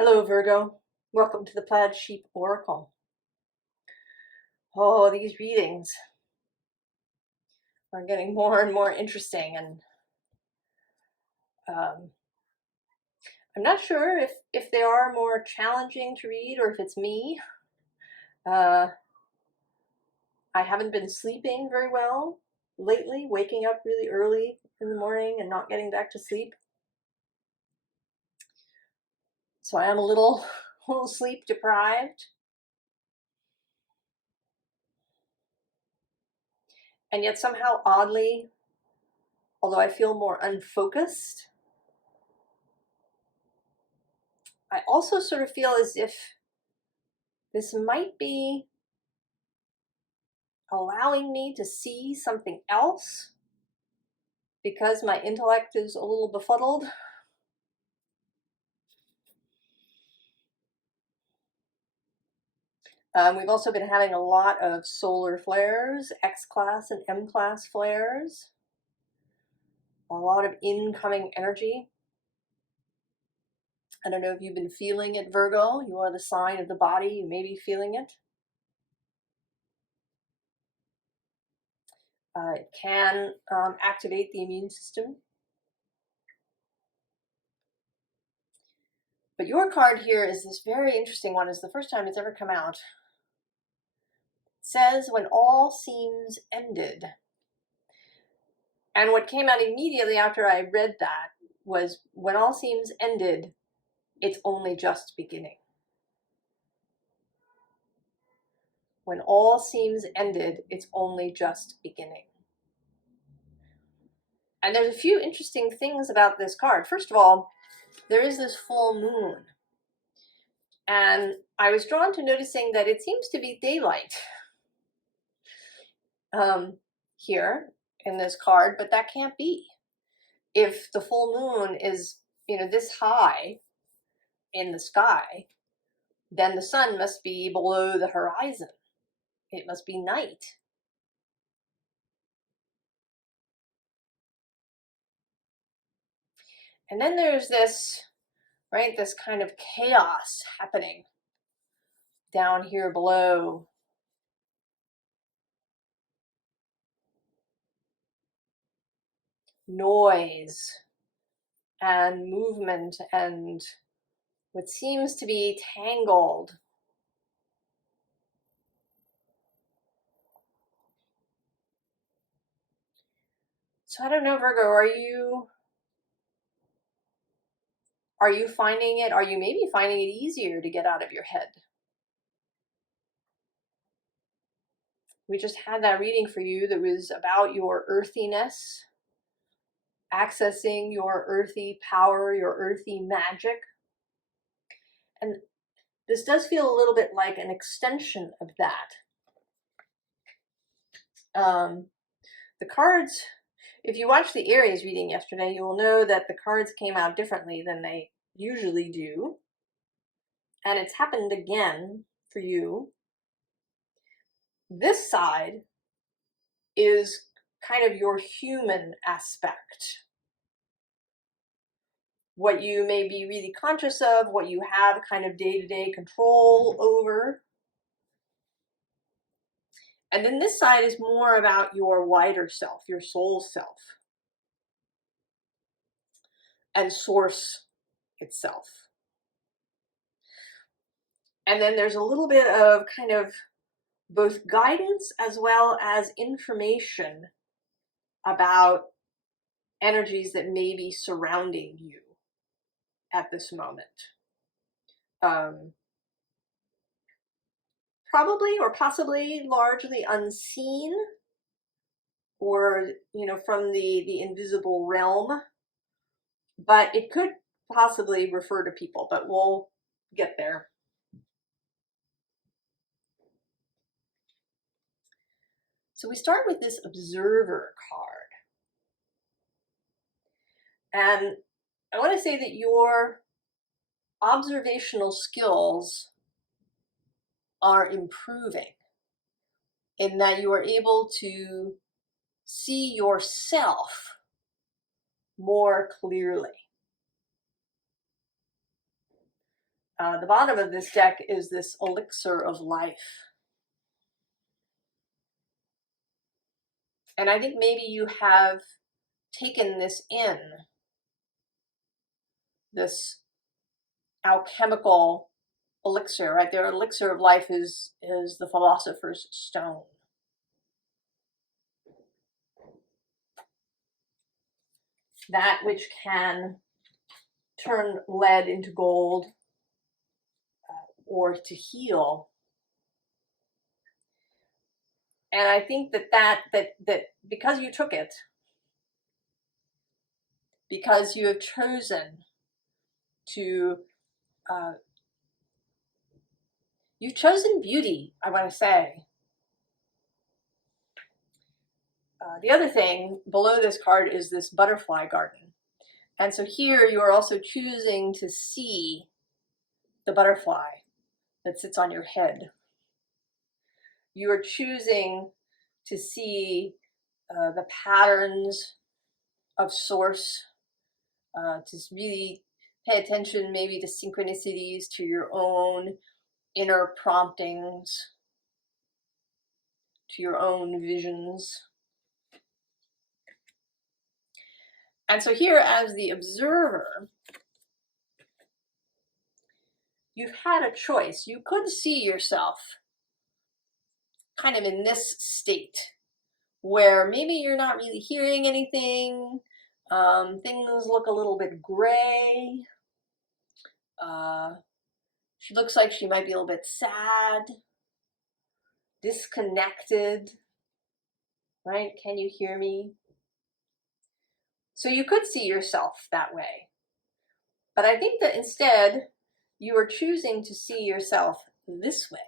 Hello, Virgo. Welcome to the Plaid Oracle. Oh, these readings are getting more and more interesting, and I'm not sure if they are more challenging to read or if it's me. I haven't been sleeping very well lately, waking up really early in the morning and not getting back to sleep. So I am a little sleep deprived. And yet somehow, oddly, although I feel more unfocused, I also sort of feel as if this might be allowing me to see something else because my intellect is a little befuddled. We've also been having a lot of solar flares, X-class and M-class flares. A lot of incoming energy. I don't know if you've been feeling it, Virgo. You are the sign of the body. You may be feeling it. It can activate the immune system. But your card here is this very interesting one. It's the first time it's ever come out. It says, when all seems ended. And what came out immediately after I read that was, when all seems ended, it's only just beginning. When all seems ended, it's only just beginning. And there's a few interesting things about this card. First of all, there is this full moon. And I was drawn to noticing that it seems to be daylight here in this card, but that can't be. If the full moon is, this high in the sky, then the sun must be below the horizon. It must be night. And then there's this, right, this kind of chaos happening down here below. Noise and movement and what seems to be tangled. So I don't know, Virgo, are you finding it? Are you maybe finding it easier to get out of your head? We just had that reading for you that was about your earthiness, accessing your earthy power, your earthy magic. And this does feel a little bit like an extension of that. The cards, if you watched the Aries reading yesterday, you will know that the cards came out differently than they usually do. And it's happened again for you. This side is kind of your human aspect. What you may be really conscious of, what you have kind of day-to-day control over. And then this side is more about your wider self, your soul self, and source itself. And then there's a little bit of kind of both guidance as well as information about energies that may be surrounding you at this moment. Probably or possibly largely unseen, or from the invisible realm, but it could possibly refer to people, but we'll get there. So we start with this observer card, and I want to say that your observational skills are improving in that you are able to see yourself more clearly. The bottom of this deck is this elixir of life. And I think maybe you have taken this in, this alchemical elixir, right? Their elixir of life is the philosopher's stone. That which can turn lead into gold or to heal. And I think that because you took it, because you have chosen to, you've chosen beauty, I want to say. The other thing below this card is this butterfly garden. And so here you are also choosing to see the butterfly that sits on your head. You are choosing to see the patterns of source, to really pay attention maybe to synchronicities, to your own inner promptings, to your own visions. And so here, as the observer, you've had a choice. You could see yourself kind of in this state where maybe you're not really hearing anything. Things look a little bit gray. She looks like she might be a little bit sad, disconnected, right? Can you hear me? So you could see yourself that way. But I think that instead you are choosing to see yourself this way,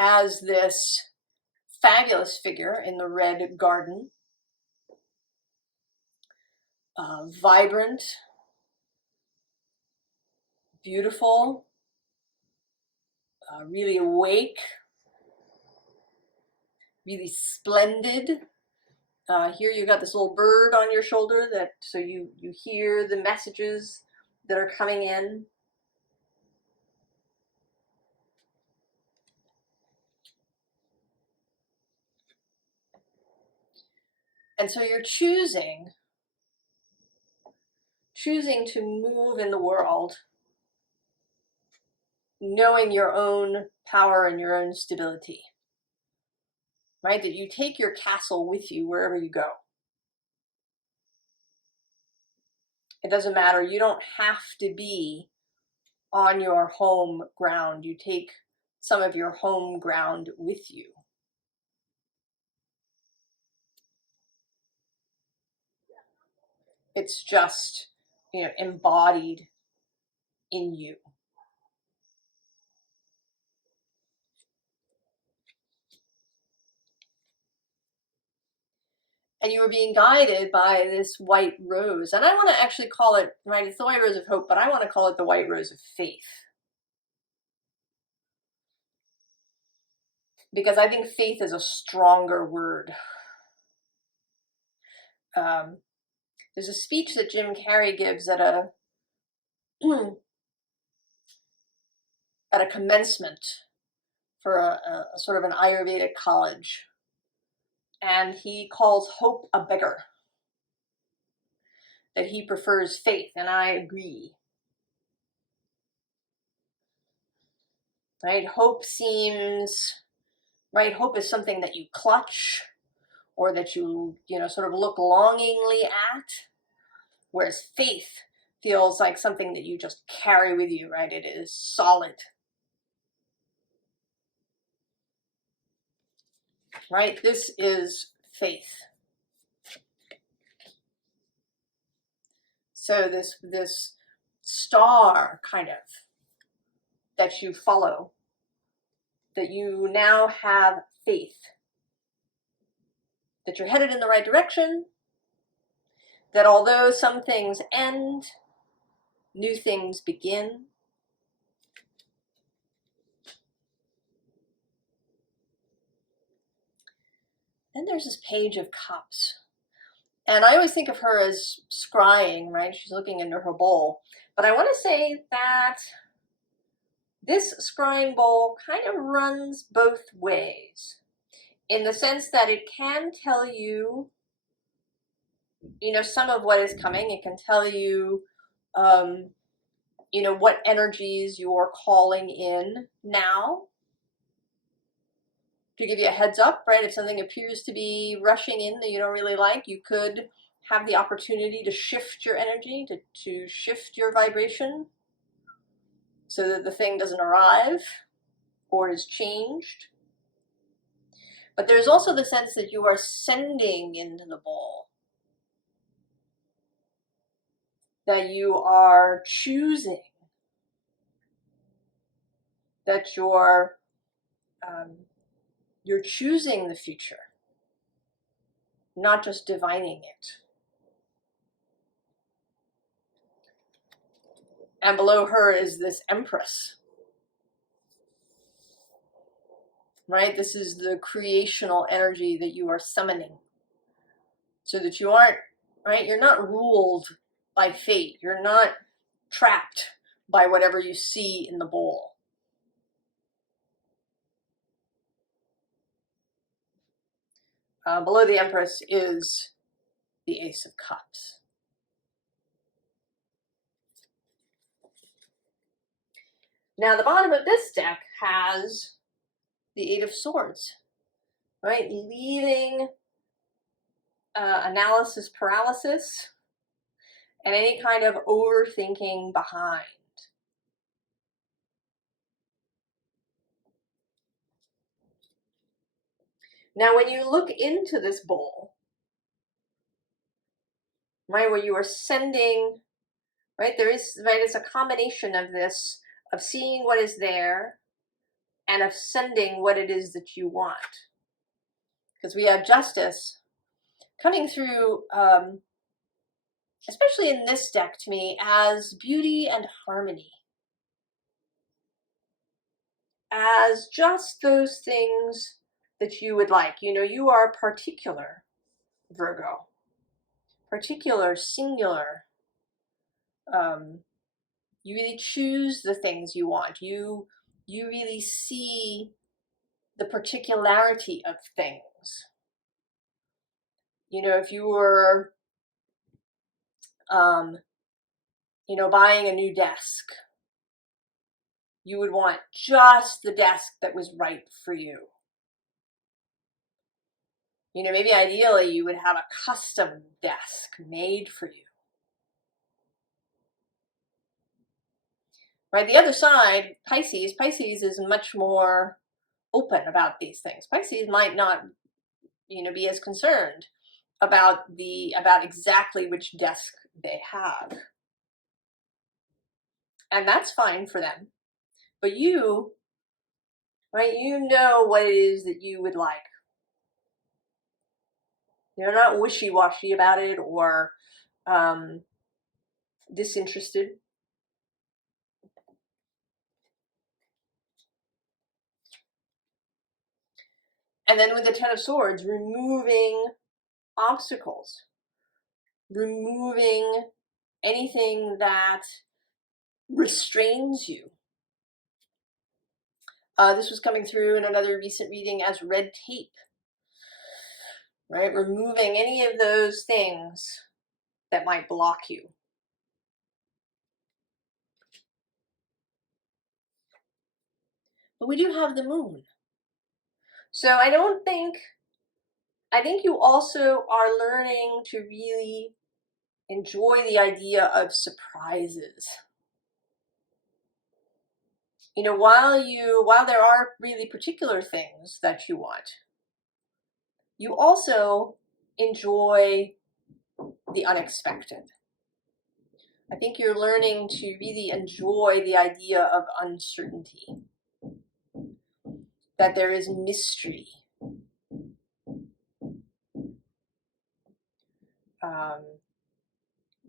as this fabulous figure in the red garden, vibrant, beautiful, really awake, really splendid. Here you got this little bird on your shoulder, that so you hear the messages that are coming in. And so you're choosing to move in the world, knowing your own power and your own stability, right? That you take your castle with you wherever you go. It doesn't matter. You don't have to be on your home ground. You take some of your home ground with you. It's just, embodied in you. And you are being guided by this white rose. And I want to actually call it, right, it's the white rose of hope, but I want to call it the white rose of faith. Because I think faith is a stronger word. There's a speech that Jim Carrey gives at a commencement for a sort of an Ayurvedic college. And he calls hope a beggar. That he prefers faith, and I agree. Right? Hope seems, right? Hope is something that you clutch, or that you sort of look longingly at, whereas faith feels like something that you just carry with you, right? It is solid. Right? This is faith. So this star kind of that you follow, that you now have faith, that you're headed in the right direction, that although some things end, new things begin. Then there's this Page of Cups. And I always think of her as scrying, right? She's looking into her bowl. But I want to say that this scrying bowl kind of runs both ways, in the sense that it can tell you, you know, some of what is coming. It can tell you, you know, what energies you're calling in now, to give you a heads up, right? If something appears to be rushing in that you don't really like, you could have the opportunity to shift your energy, to shift your vibration, so that the thing doesn't arrive or is changed. But there's also the sense that you are sending into the bowl, that you are choosing, that you're choosing the future, not just divining it. And below her is this Empress, right? This is the creational energy that you are summoning, so that you aren't, right? You're not ruled by fate. You're not trapped by whatever you see in the bowl. Below the Empress is the Ace of Cups. Now the bottom of this deck has the Eight of Swords, right? Leaving analysis paralysis and any kind of overthinking behind. Now when you look into this bowl, right, where you are sending, right, there is, right, it's a combination of this, of seeing what is there and of sending what it is that you want. Because we have Justice coming through, especially in this deck to me, as beauty and harmony. As just those things that you would like. You know, you are particular, Virgo. Particular, singular. You really choose the things you want. You really see the particularity of things. You know, if you were, you know, buying a new desk, you would want just the desk that was right for you. You know, maybe ideally you would have a custom desk made for you. Right, the other side, Pisces is much more open about these things. Pisces might not, you know, be as concerned about exactly which desk they have. And that's fine for them. But you, right, you know what it is that you would like. You're not wishy-washy about it or disinterested. And then with the Ten of Swords, removing obstacles, removing anything that restrains you. This was coming through in another recent reading as red tape, right? Removing any of those things that might block you. But we do have the moon. So I think you also are learning to really enjoy the idea of surprises. You know, while there are really particular things that you want, you also enjoy the unexpected. I think you're learning to really enjoy the idea of uncertainty, that there is mystery,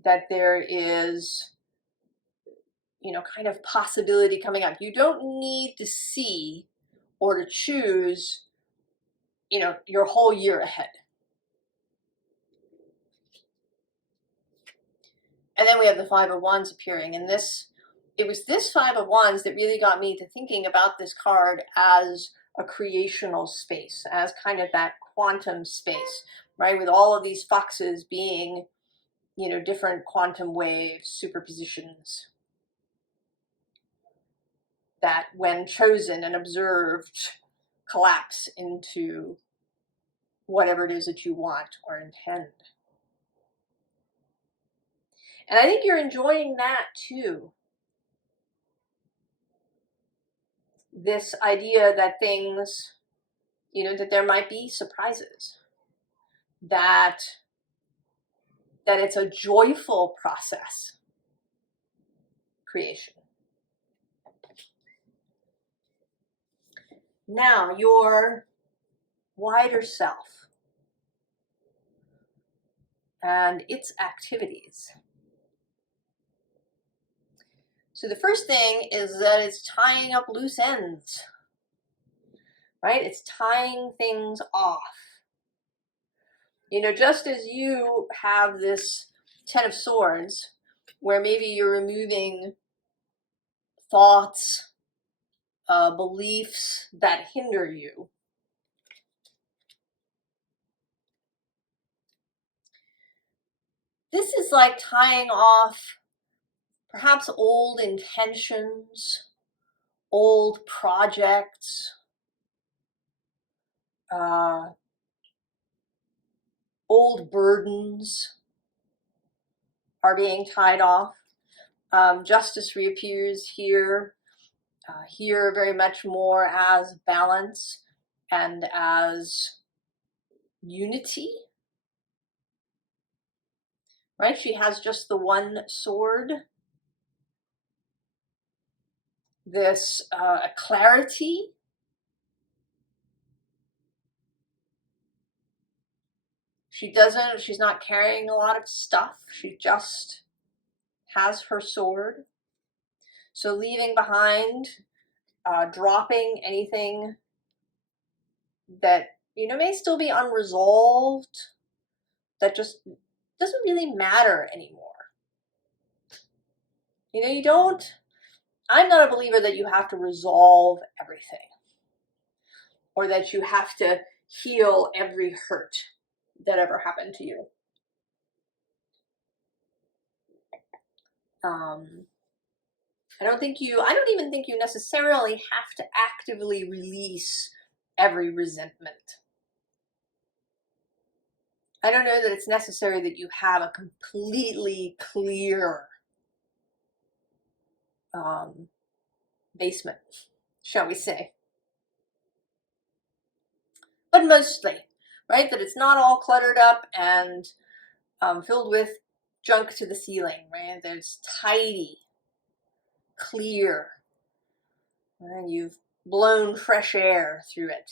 that there is, you know, kind of possibility coming up. You don't need to see or to choose, you know, your whole year ahead. And then we have the Five of Wands appearing, and it was this Five of Wands that really got me to thinking about this card as a creational space, as kind of that quantum space, right? With all of these foxes being, you know, different quantum waves, superpositions that, when chosen and observed, collapse into whatever it is that you want or intend. And I think you're enjoying that too. This idea that things, you know, that there might be surprises, that it's a joyful process, creation. Now, your wider self and its activities. So the first thing is that it's tying up loose ends, right? It's tying things off. You know, just as you have this Ten of Swords, where maybe you're removing thoughts, beliefs that hinder you. This is like tying off perhaps old intentions, old projects, old burdens are being tied off. Justice reappears here, here very much more as balance and as unity. Right? She has just the one sword. This clarity. She's not carrying a lot of stuff. She just has her sword. So leaving behind, dropping anything that, you know, may still be unresolved, that just doesn't really matter anymore. You know, I'm not a believer that you have to resolve everything, or that you have to heal every hurt that ever happened to you. I don't even think you necessarily have to actively release every resentment. I don't know that it's necessary that you have a completely clear basement, shall we say. But mostly, right? That it's not all cluttered up and filled with junk to the ceiling, right? There's tidy, clear, and you've blown fresh air through it.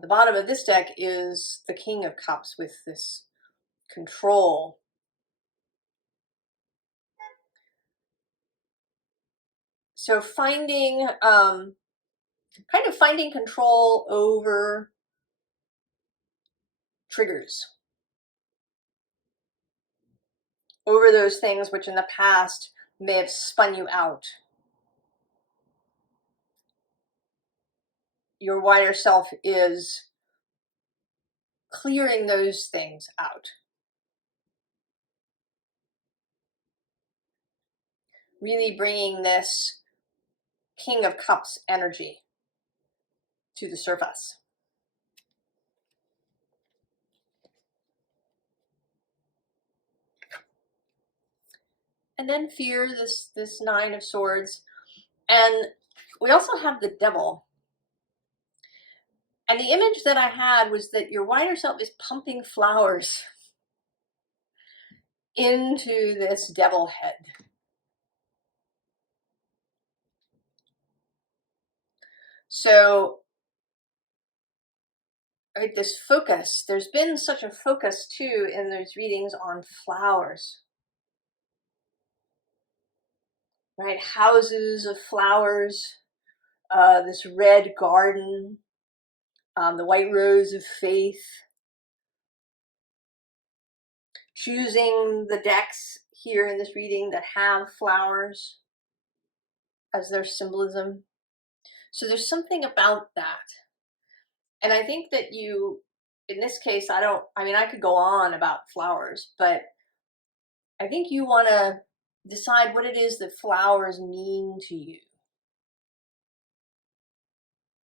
The bottom of this deck is the King of Cups with this control. So finding, kind of finding control over triggers, over those things which in the past may have spun you out. Your wider self is clearing those things out. Really bringing this King of Cups energy to the surface. And then fear, this Nine of Swords. And we also have the Devil. And the image that I had was that your wider self is pumping flowers into this devil head. So, right, this focus, there's been such a focus too in those readings on flowers. Right, houses of flowers, this red garden, the white rose of faith, choosing the decks here in this reading that have flowers as their symbolism. So there's something about that. And I think that you, in this case, I mean, I could go on about flowers, but I think you want to decide what it is that flowers mean to you.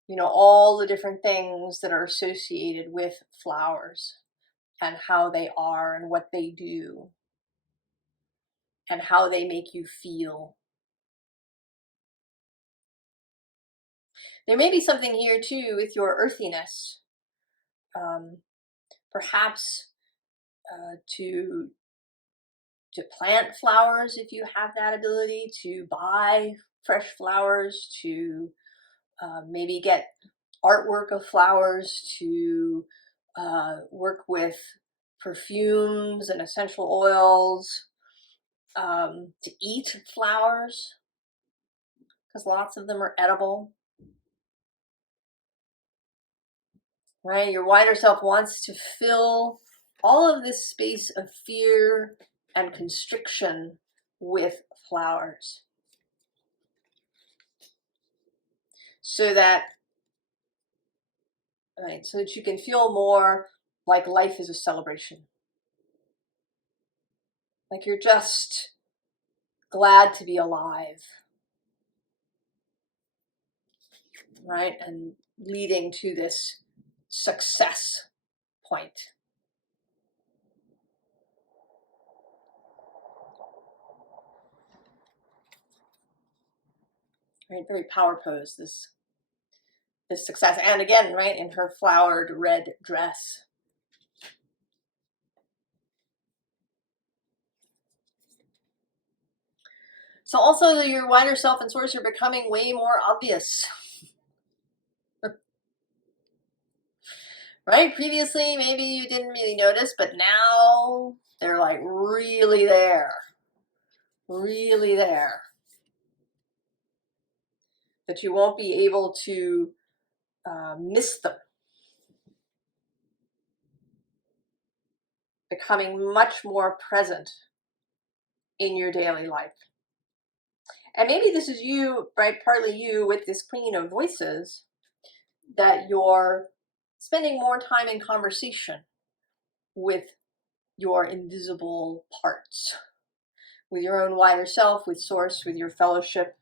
You know, all the different things that are associated with flowers and how they are and what they do and how they make you feel. There may be something here too with your earthiness. Perhaps to plant flowers if you have that ability, to buy fresh flowers, to maybe get artwork of flowers, to work with perfumes and essential oils, to eat flowers, because lots of them are edible. Right? Your wider self wants to fill all of this space of fear and constriction with flowers, so that you can feel more like life is a celebration, like you're just glad to be alive, right? And leading to this success point. Right, very power pose, this success. And again, right, in her flowered red dress. So also your wider self and source are becoming way more obvious. Right? Previously, maybe you didn't really notice, but now they're like really there. Really there. That you won't be able to miss them. Becoming much more present in your daily life. And maybe this is you, right? Partly you with this Queen of Voices, that you're spending more time in conversation with your invisible parts, with your own wider self, with source, with your fellowship.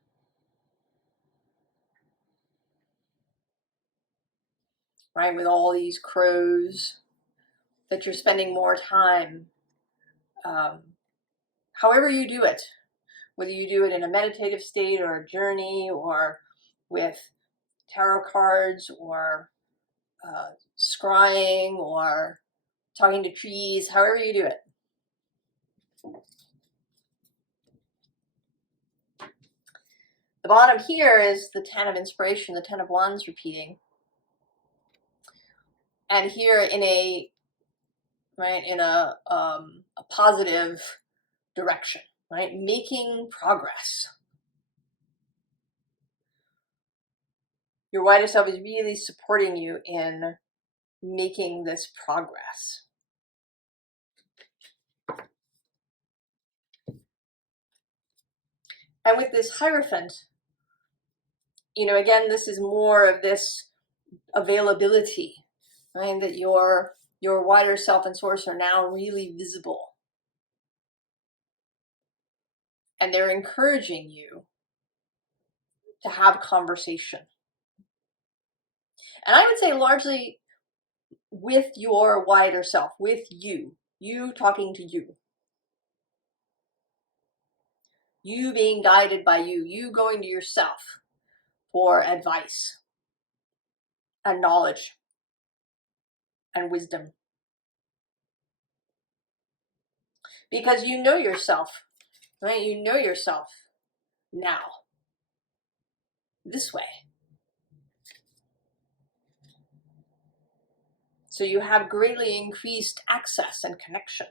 Right, with all these crows, that you're spending more time, however you do it, whether you do it in a meditative state or a journey, or with tarot cards, or scrying, or talking to trees, however you do it. The bottom here is the 10 of inspiration, the 10 of wands repeating. And here in a positive direction, right? Making progress. Your wider self is really supporting you in making this progress. And with this Hierophant, again, this is more of this availability, right? That your wider self and source are now really visible. And they're encouraging you to have conversation. And I would say largely with your wider self, with you talking to you being guided by you going to yourself for advice and knowledge and wisdom. Because you know yourself, right? You know yourself now, this way. So you have greatly increased access and connection.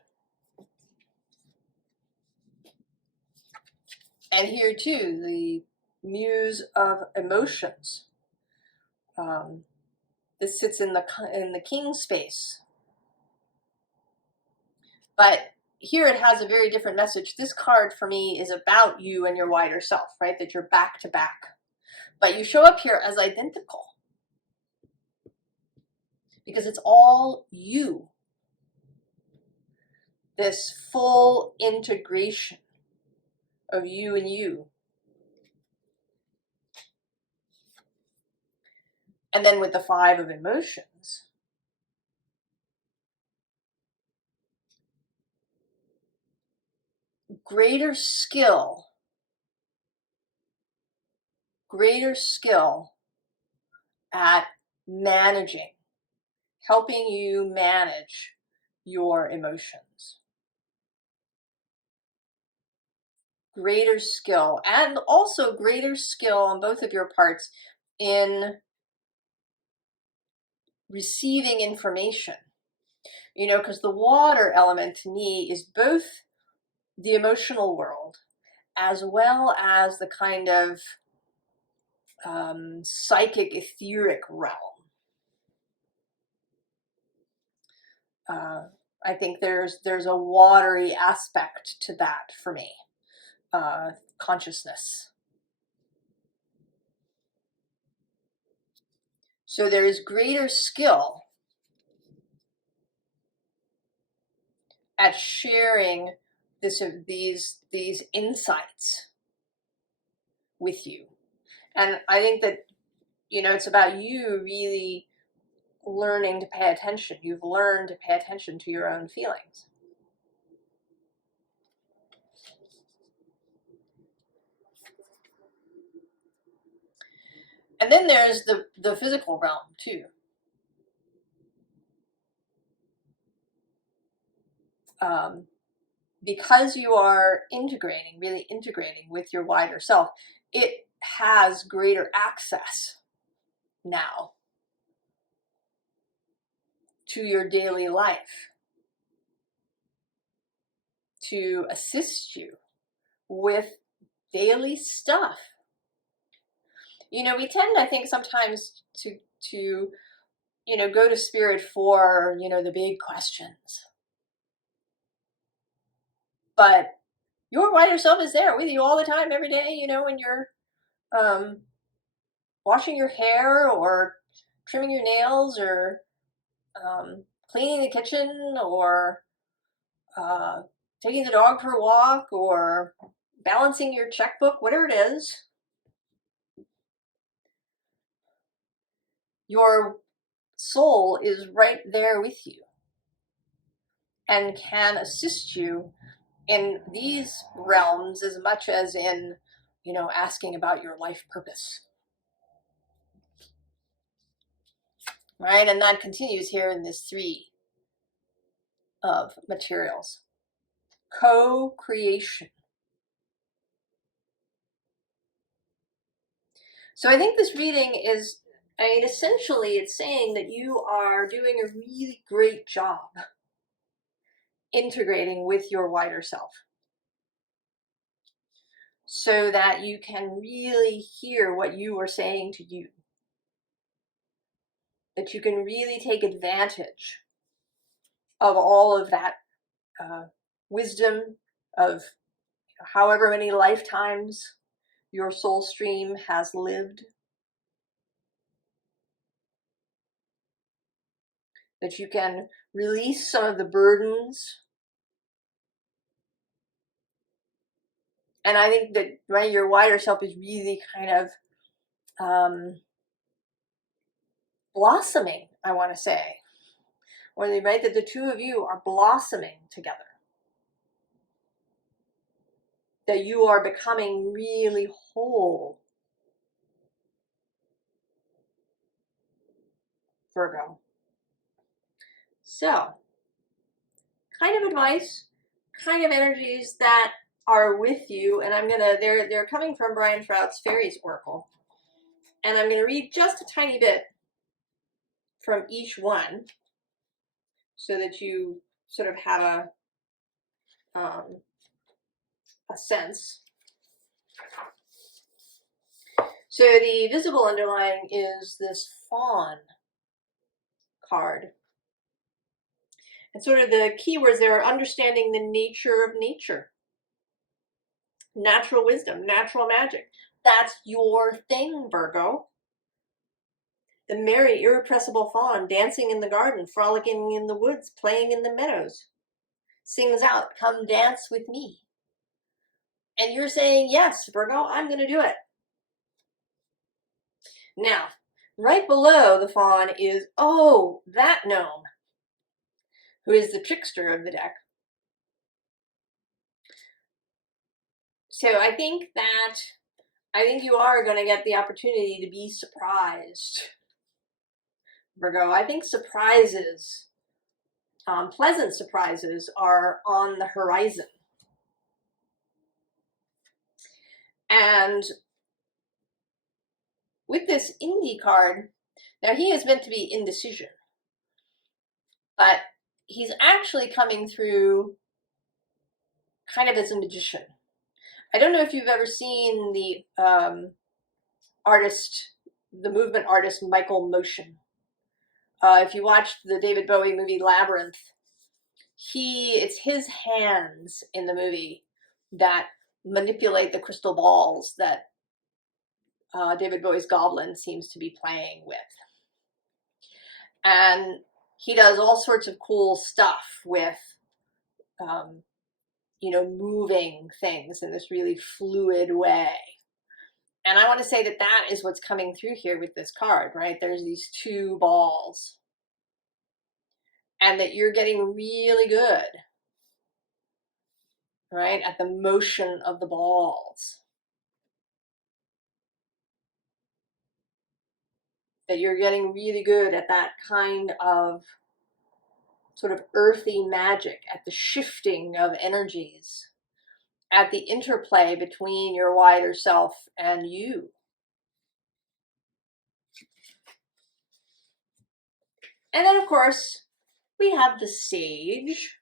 And here too, the Muse of Emotions. This sits in the king space. But here it has a very different message. This card for me is about you and your wider self, right? That you're back to back. But you show up here as identical because it's all you. This full integration of you and you. And then with the 5 of emotions, greater skill at managing, helping you manage your emotions. Greater skill, and also greater skill on both of your parts in receiving information. You know, because the water element to me is both the emotional world as well as the kind of psychic, etheric realm. I think there's a watery aspect to that for me. Consciousness. So there is greater skill at sharing these insights with you. And I think that, you know, it's about you really learning to pay attention. You've learned to pay attention to your own feelings. And then there's the physical realm too. Because you are really integrating with your wider self, it has greater access now to your daily life to assist you with daily stuff. You know, we tend, I think, sometimes to you know, go to spirit for, you know, the big questions. But your wider self is there with you all the time, every day, you know, when you're washing your hair or trimming your nails or cleaning the kitchen or taking the dog for a walk or balancing your checkbook, whatever it is. Your soul is right there with you and can assist you in these realms as much as in, you know, asking about your life purpose. Right? And that continues here in this 3 of materials. Co-creation. So I think this reading is, I mean, essentially it's saying that you are doing a really great job integrating with your wider self so that you can really hear what you are saying to you. That you can really take advantage of all of that wisdom of however many lifetimes your soul stream has lived. That you can release some of the burdens. And I think that, right, your wider self is really kind of blossoming, I want to say. Or right, that the 2 of you are blossoming together. That you are becoming really whole. Virgo. So, kind of advice, kind of energies that are with you, and I'm gonna, they're coming from Brian Trout's Faeries Oracle. And I'm gonna read just a tiny bit from each one so that you sort of have a sense. So the visible underlying is this fawn card. And sort of the keywords there are understanding the nature of nature, natural wisdom, natural magic. That's your thing, Virgo. The merry, irrepressible fawn dancing in the garden, frolicking in the woods, playing in the meadows, sings out, "Come dance with me." And you're saying, yes, Virgo, I'm going to do it. Now, right below the fawn is, oh, that gnome, who is the trickster of the deck. So I think you are going to get the opportunity to be surprised, Virgo. I think surprises, pleasant surprises, are on the horizon. And with this indie card, now he is meant to be indecision, but he's actually coming through kind of as a magician. I don't know if you've ever seen the movement artist Michael Motion. If you watched the David Bowie movie Labyrinth, it's his hands in the movie that manipulate the crystal balls that David Bowie's goblin seems to be playing with. And he does all sorts of cool stuff with, moving things in this really fluid way. And I want to say that that is what's coming through here with this card, right? There's these two balls. And that you're getting really good, right, at the motion of the balls. That you're getting really good at that kind of sort of earthy magic, at the shifting of energies, at the interplay between your wider self and you. And then, of course, we have the Sage.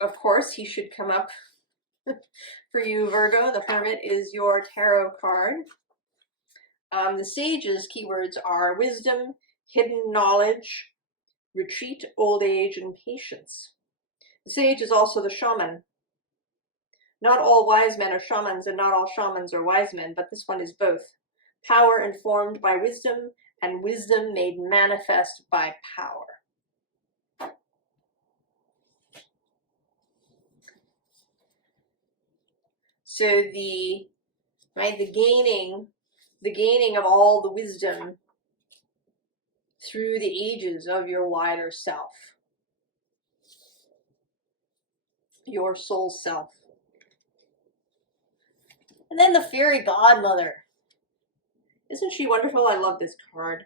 Of course, he should come up for you, Virgo. The Hermit is your tarot card. The Sage's keywords are wisdom, hidden knowledge, retreat, old age, and patience. The Sage is also the shaman. Not all wise men are shamans, and not all shamans are wise men, but this one is both. Power informed by wisdom, and wisdom made manifest by power. So the gaining of all the wisdom through the ages of your wider self, your soul self. And then the fairy godmother. Isn't she wonderful? I love this card.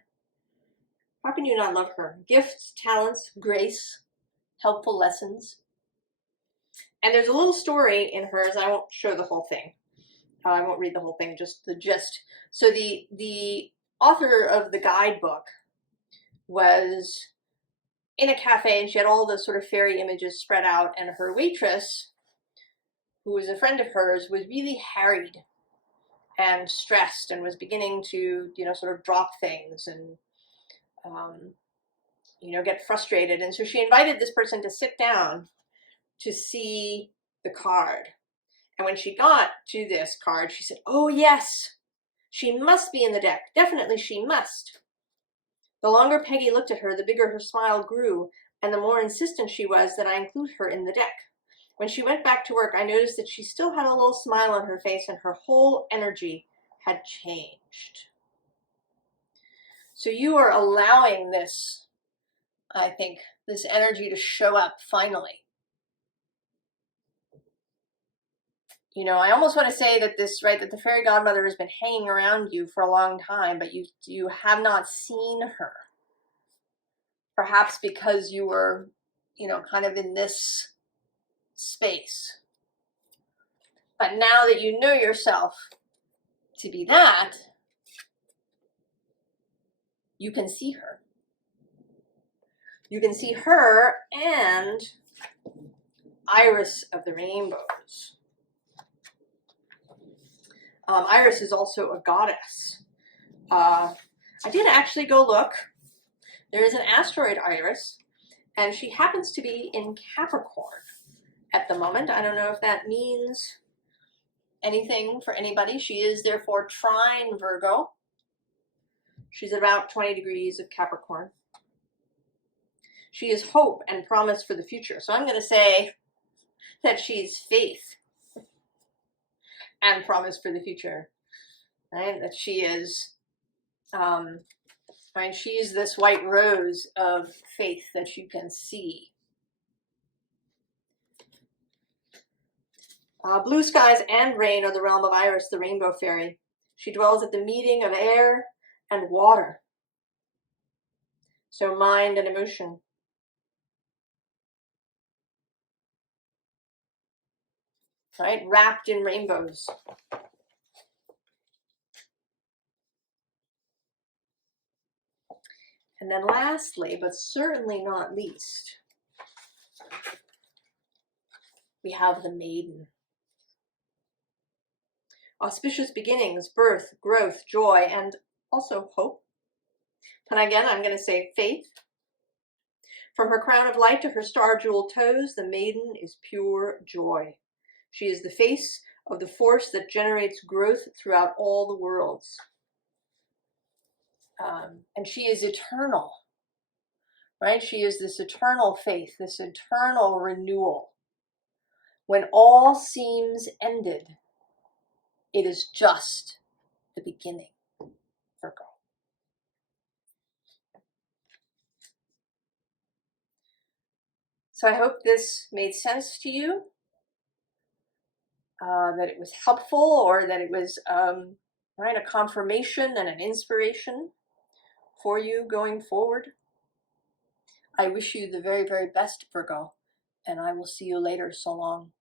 How can you not love her? Gifts, talents, grace, helpful lessons. And there's a little story in hers. I won't show the whole thing. I won't read the whole thing, just the gist. So the author of the guidebook was in a cafe, and she had all the sort of fairy images spread out, and her waitress, who was a friend of hers, was really harried and stressed and was beginning to, sort of drop things and, get frustrated. And so she invited this person to sit down to see the card. And when she got to this card, she said, "Oh yes, she must be in the deck. Definitely she must." The longer Peggy looked at her, the bigger her smile grew, and the more insistent she was that I include her in the deck. When she went back to work, I noticed that she still had a little smile on her face, and her whole energy had changed. So you are allowing this, I think, this energy to show up finally. I almost want to say that that the fairy godmother has been hanging around you for a long time, but you have not seen her. Perhaps because you were, kind of in this space. But now that you know yourself to be that, you can see her. You can see her and Iris of the Rainbows. Iris is also a goddess. I did actually go look. There is an asteroid Iris, And she happens to be in Capricorn at the moment. I don't know if that means anything for anybody. She is therefore trine Virgo. She's at about 20 degrees of Capricorn. She is hope and promise for the future. So I'm going to say that she's faith and promise for the future, right? That she is, right? She's this white rose of faith that you can see. Blue skies and rain are the realm of Iris, the rainbow fairy. She dwells at the meeting of air and water. So mind and emotion. Right? Wrapped in rainbows. And then lastly, but certainly not least, we have the maiden. Auspicious beginnings, birth, growth, joy, and also hope. And again, I'm going to say faith. From her crown of light to her star-jeweled toes, the maiden is pure joy. She is the face of the force that generates growth throughout all the worlds. And she is eternal, right? She is this eternal faith, this eternal renewal. When all seems ended, it is just the beginning, Virgo. So I hope this made sense to you, that it was helpful, or that it was right, a confirmation and an inspiration for you going forward. I wish you the very, very best, Virgo, and I will see you later. So long.